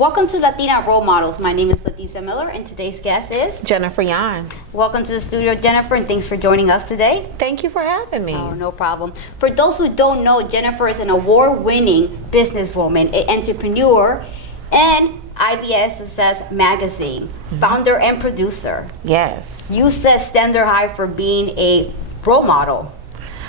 Welcome to Latina Role Models. My name is Leticia Miller, and today's guest is Jennifer Yan. Welcome to the studio, Jennifer, and thanks for joining us today. Thank you for having me. Oh, no problem. For those who don't know, Jennifer is an award-winning businesswoman, an entrepreneur, and IBS Success Magazine founder and producer. Yes. You set standard high for being a role model.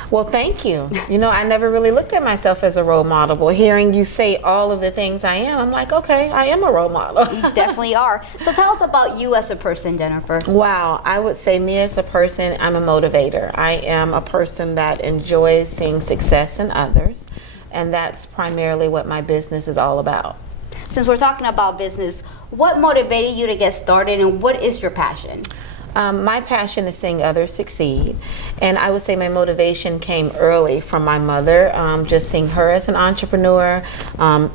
Well, thank you. You know, I never really looked at myself as a role model, but hearing you say all of the things I am, I'm like, okay, I am a role model. You definitely are. So tell us about you as a person, Jennifer. Wow, I would say me as a person, I'm a motivator. I am a person that enjoys seeing success in others, and that's primarily what my business is all about. Since we're talking about business, what motivated you to get started, and what is your passion? My passion is seeing others succeed, and I would say my motivation came early from my mother, just seeing her as an entrepreneur,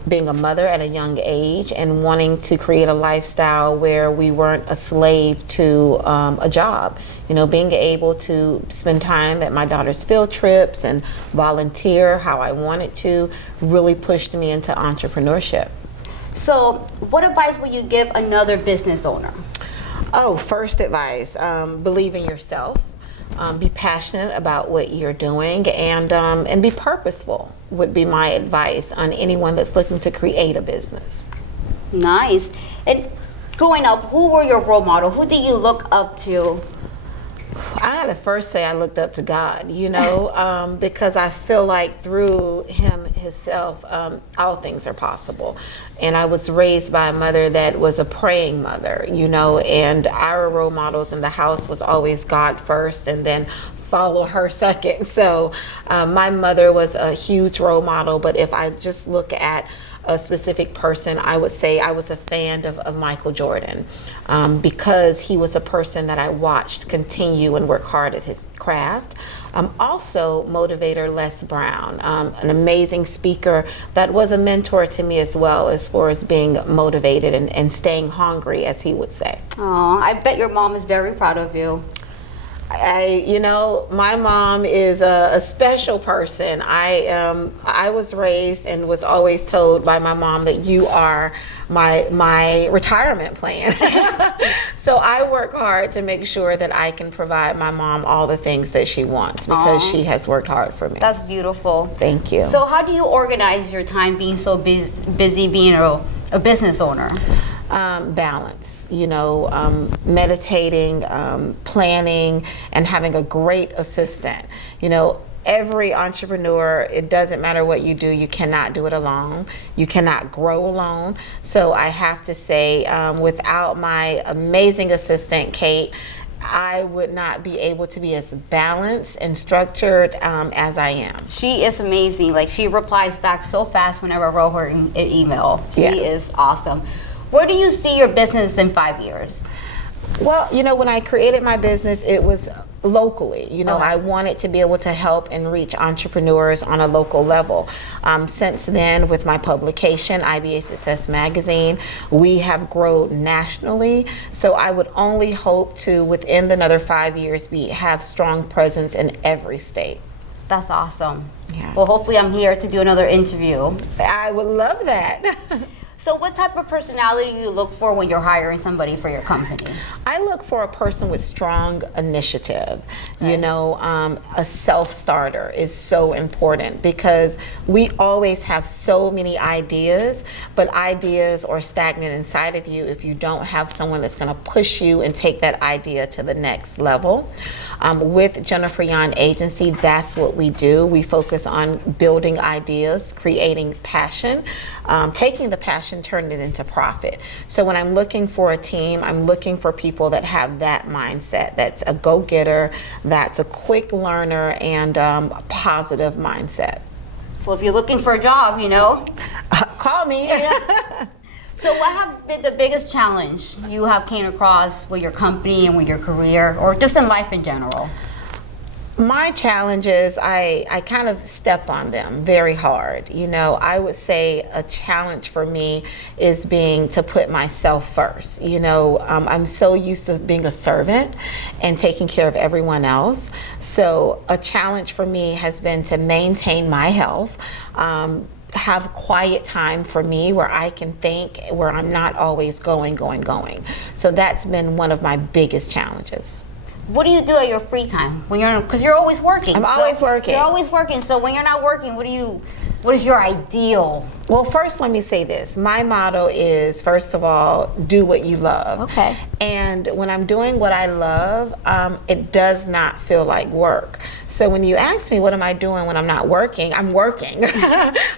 being a mother at a young age, and wanting to create a lifestyle where we weren't a slave to a job. You know, being able to spend time at my daughter's field trips and volunteer how I wanted to really pushed me into entrepreneurship. So what advice would you give another business owner? Oh, first advice, believe in yourself, be passionate about what you're doing, and be purposeful would be my advice on anyone that's looking to create a business. Nice. And growing up, who were your role model? Who did you look up to? I gotta first say I looked up to God, you know, because I feel like through Him Himself, all things are possible. And I was raised by a mother that was a praying mother, you know, and our role models in the house was always God first and then follow her second. So my mother was a huge role model, but if I just look at a specific person, I would say I was a fan of Michael Jordan because he was a person that I watched continue and work hard at his craft. Also motivator Les Brown, an amazing speaker that was a mentor to me as well as far as being motivated and staying hungry, as he would say. Oh, I bet your mom is very proud of you. You know, my mom is a special person. I was raised and was always told by my mom that you are my retirement plan. So I work hard to make sure that I can provide my mom all the things that she wants because she has worked hard for me. That's beautiful. Thank you. So how do you organize your time being so busy being a business owner? Balance, you know, meditating, planning, and having a great assistant. You know, every entrepreneur, it doesn't matter what you do, you cannot do it alone. You cannot grow alone. So I have to say, without my amazing assistant, Kate, I would not be able to be as balanced and structured as I am. She is amazing. Like, she replies back so fast whenever I wrote her an email. She is awesome. Where do you see your business in 5 years? Well, you know, when I created my business, it was locally. You know, I wanted to be able to help and reach entrepreneurs on a local level. Since then, with my publication, IBA Success Magazine, we have grown nationally. So I would only hope to, within another 5 years, have strong presence in every state. That's awesome. Yeah. Well, hopefully I'm here to do another interview. I would love that. So what type of personality do you look for when you're hiring somebody for your company? I look for a person with strong initiative. You know, a self-starter is so important because we always have so many ideas, but ideas are stagnant inside of you if you don't have someone that's going to push you and take that idea to the next level. With Jennifer Yan Agency, that's what we do. We focus on building ideas, creating passion, taking the passion, turning it into profit. So when I'm looking for a team, I'm looking for people that have that mindset, that's a go-getter, that's a quick learner, and a positive mindset. Well, if you're looking for a job, you know. Call me. Yeah. So what have been the biggest challenge you have came across with your company and with your career, or just in life in general? My challenges, I kind of step on them very hard. You know, I would say a challenge for me is to put myself first. You know, I'm so used to being a servant and taking care of everyone else. So a challenge for me has been to maintain my health, have quiet time for me where I can think, where I'm not always going. So that's been one of my biggest challenges. What do you do at your free time when because you're always working? I'm always working. You're always working. So when you're not working, what is your ideal? Well, first, let me say this. My motto is, first of all, do what you love. Okay. And when I'm doing what I love, it does not feel like work. So when you ask me, what am I doing when I'm not working? I'm working.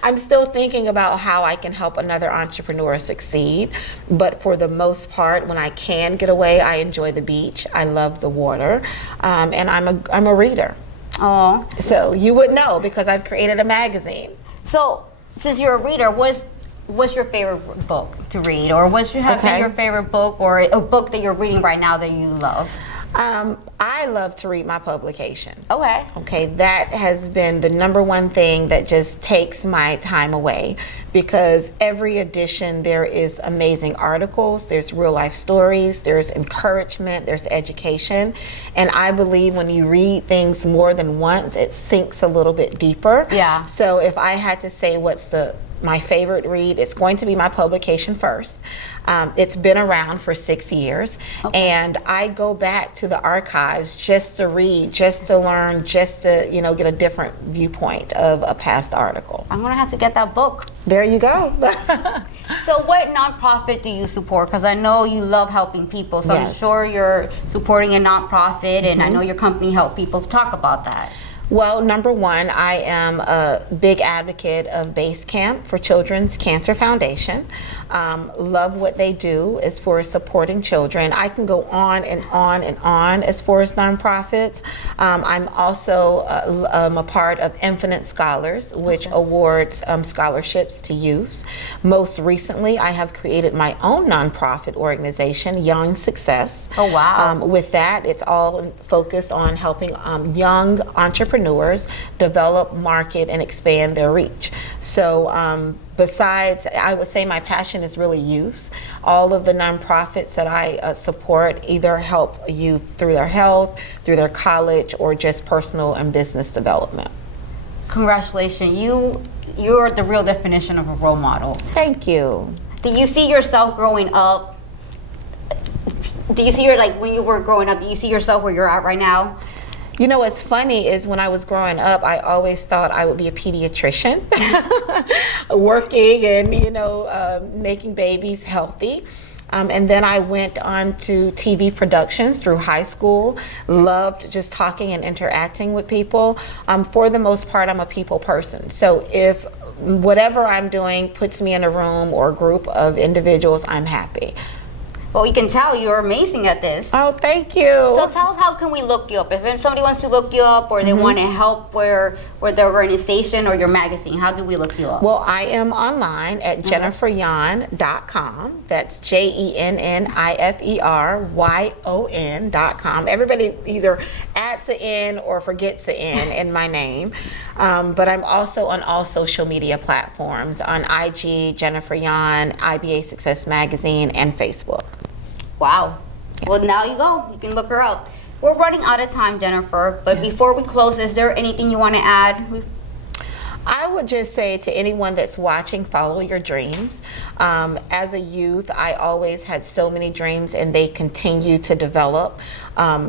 I'm still thinking about how I can help another entrepreneur succeed. But for the most part, when I can get away, I enjoy the beach. I love the water. And I'm a reader. Oh. So you would know because I've created a magazine. So, since you're a reader, what's your favorite book to read, or what's been your favorite book, or a book that you're reading right now that you love? I love to read my publication. Okay. Okay, that has been the number one thing that just takes my time away, because every edition there is amazing articles, there's real life stories, there's encouragement, there's education, and I believe when you read things more than once, it sinks a little bit deeper. Yeah. So if I had to say what's my favorite read, it's going to be my publication first. It's been around for 6 years, and I go back to the archives just to read, just to learn, just to get a different viewpoint of a past article. I'm gonna have to get that book. There you go. So what nonprofit do you support? Because I know you love helping people, so Yes. I'm sure you're supporting a nonprofit, and I know your company help people. Talk about that. Well, number one, I am a big advocate of Base Camp for Children's Cancer Foundation. Love what they do as far as supporting children. I can go on and on and on as far as nonprofits. I'm also a part of Infinite Scholars, which awards scholarships to youths. Most recently, I have created my own nonprofit organization, Young Success. Oh, wow. With that, it's all focused on helping young entrepreneurs develop, market, and expand their reach. So besides, I would say my passion is really youth. All of the nonprofits that I support either help youth through their health, through their college, or just personal and business development. Congratulations. You're the real definition of a role model. Thank you. Do you see yourself growing up? Do you see when you were growing up, do you see yourself where you're at right now? You know what's funny is when I was growing up, I always thought I would be a pediatrician, working and making babies healthy. And then I went on to TV productions through high school. Loved just talking and interacting with people. For the most part, I'm a people person. So if whatever I'm doing puts me in a room or a group of individuals, I'm happy. Well, you can tell you're amazing at this. Oh, thank you. So tell us, how can we look you up? If somebody wants to look you up, or they want to help where the organization or your magazine, how do we look you up? Well, I am online at jenniferyon.com. That's JenniferYon.com. Everybody either adds an N or forgets an N in my name. But I'm also on all social media platforms, on IG, Jennifer Yon, IBA Success Magazine, and Facebook. Wow. Yeah. Well, now you go. You can look her up. We're running out of time, Jennifer, but before we close, is there anything you want to add? I would just say to anyone that's watching, follow your dreams. As a youth, I always had so many dreams, and they continue to develop.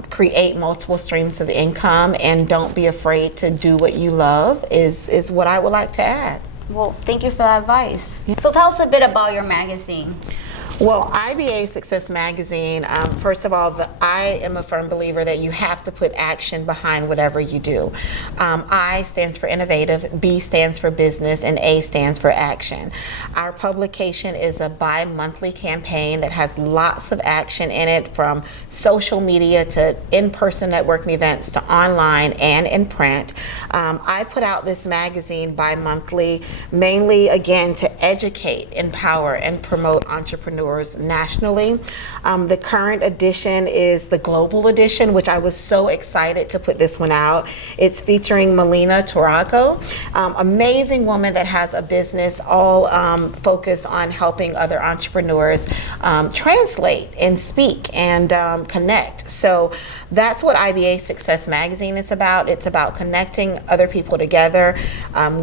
Create multiple streams of income, and don't be afraid to do what you love is what I would like to add. Well, thank you for that advice. Yeah. So tell us a bit about your magazine. Well, IBA Success Magazine, first of all, I am a firm believer that you have to put action behind whatever you do. I stands for innovative, B stands for business, and A stands for action. Our publication is a bi-monthly campaign that has lots of action in it, from social media to in-person networking events to online and in print. I put out this magazine bi-monthly, mainly, again, to educate, empower, and promote entrepreneurs entrepreneurs nationally. The current edition is the global edition, which I was so excited to put this one out. It's featuring Melina Torraco, amazing woman that has a business all focused on helping other entrepreneurs translate and speak and connect. So that's what IBA Success Magazine is about. It's about connecting other people together.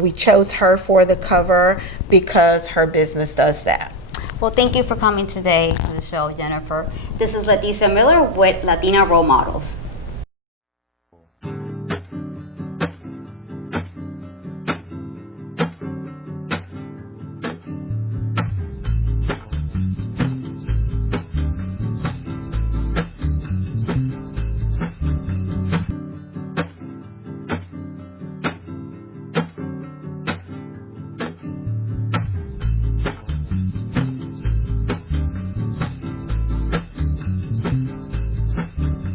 We chose her for the cover because her business does that. Well, thank you for coming today to the show, Jennifer. This is Leticia Miller with Latina Role Models.